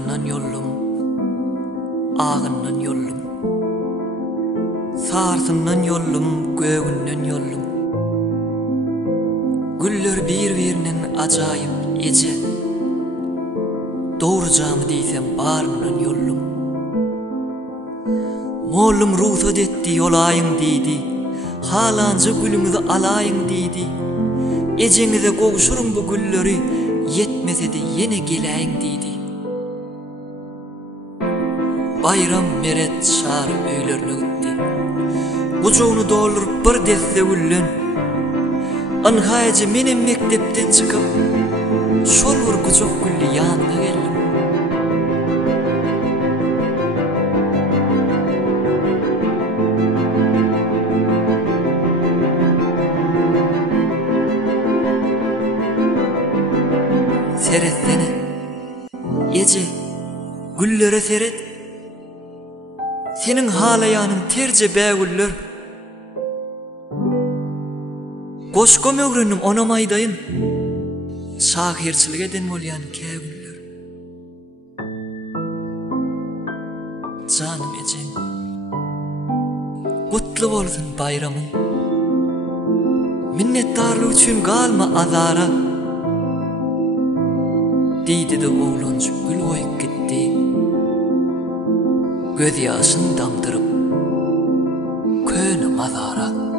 Sargından yollum, ağından yollum. Sarsından yollum, göğünden yollum. Güller bir-birinin acayip ece. Doğuracağımı diysem barından yollum. Mollum ruhsat etti yolayın deydi. Halanca gülümüzü alayın deydi. Ecenize kovuşurum bu gülleri, yetmese de yine geleyin deydi. Bayram meret çağrı öylerine gitti. Kucağını doldurup bir deste güllen. Anhayacı menem mektepten çıkıp şol bir kucak gülli yanına geldim. Seretsene Ece, güllere seret. Senin halayanın terce bəgüller. Koşkom öğrenim onamaydayın. Şahirçilik eden bolyan kəgüller. Canım Ecem, kutlu bolsun bayramın. Minnettarlık üçün kalma azara. Deydi de oğlancu gül oyup gitti. Göz yaşını damdırıp köyünü mazara.